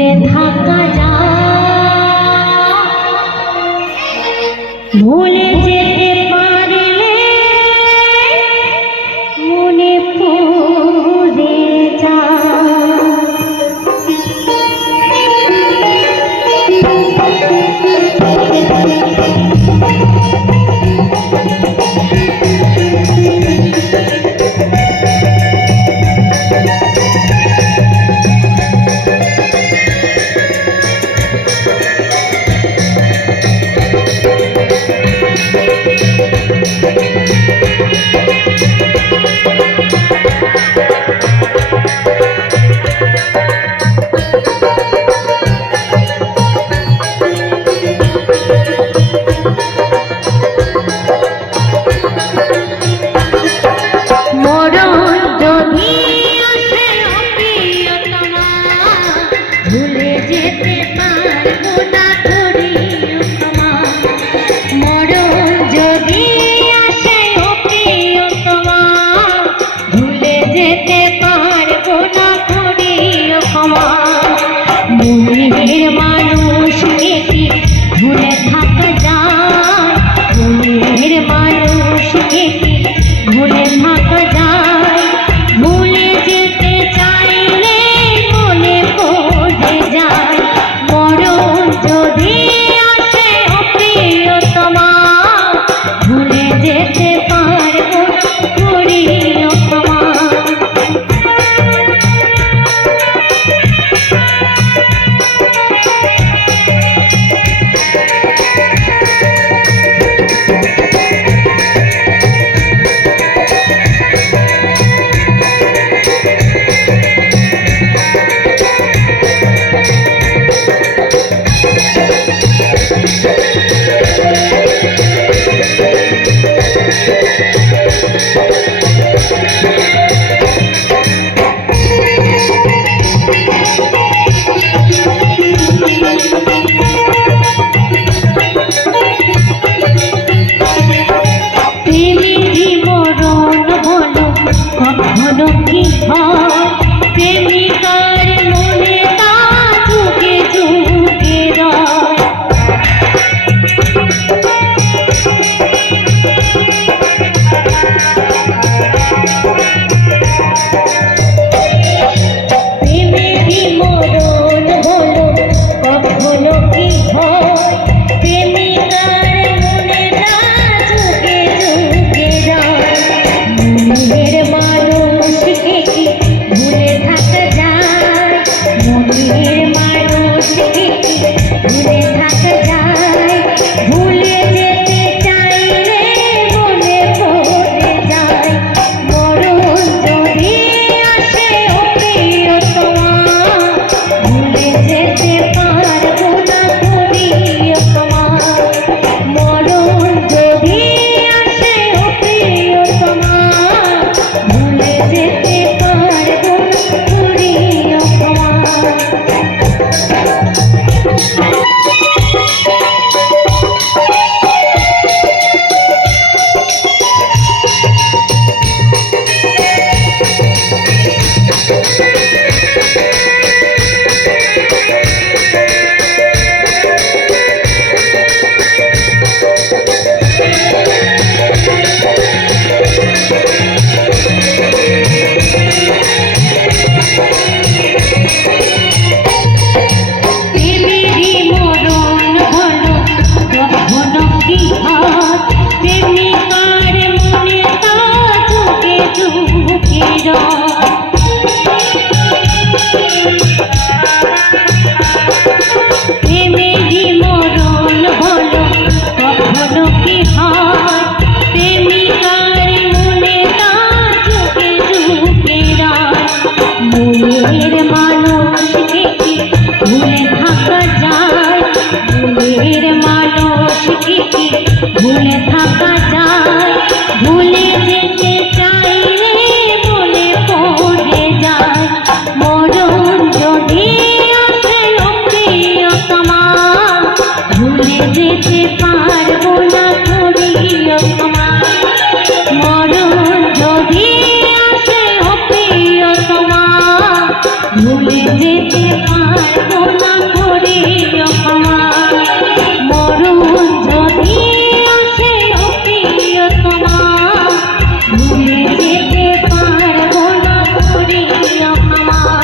ভুলে থাকা যায়, ভুলে যেতে পারলে মনে পড়ে ভুলে যেতে পারবো না করিও ক্ষমা, মরণ যদি আসে ও প্রিয়তমা, ভুলে যেতে পারবো না করিও ক্ষমা। মনের মানুষকে কি ভুলে থাকা যায়, মনের মানুষকে কি ভুলে থাকা যায়, ভুলে যেতে চাইলে মনে পড়ে যায়, মরণ যদি আসে ও প্রিয়তমা, ভুলে যেতে পারবো না করিও ক্ষমা। কখনো কি হয় প্রেমিকার মনে তা ঝুঁকে ঝুঁকে রয়, প্রেমেরই মরণ হলো কখনো কি হয় প্রেমিকার মনে তা ঝুঁকে ঝুঁকে রয়। মনের মানুষকে কি ভুলে থাকা যায়, মনের মানুষকে কি ভুলে থাকা যায়, ভুলে যেতে চাইলে মনে পড়ে যায়, মরণ যদি আসে ও প্রিয়তমা, ভুলে যেতে পারবো না করিও ক্ষমা, মরণ যদি আসে ও প্রিয়তমা, ভুলে যেতে পারবো না করিও ক্ষমা। প্রেমেরই মরণ হলো কখনো কি হয় প্রেমিকার মনে তা ঝুঁকে ঝুঁকে রয়। মনের মানুষকে কি ভুলে থাকা যায়, মনের মানুষকে কি ভুলে থাকা যায়, ভুলে যেতে চাইলে মনে পড়ে যায়, মরণ যদি আসে ও প্রিয়তমা, ভুলে যেতে পারবো না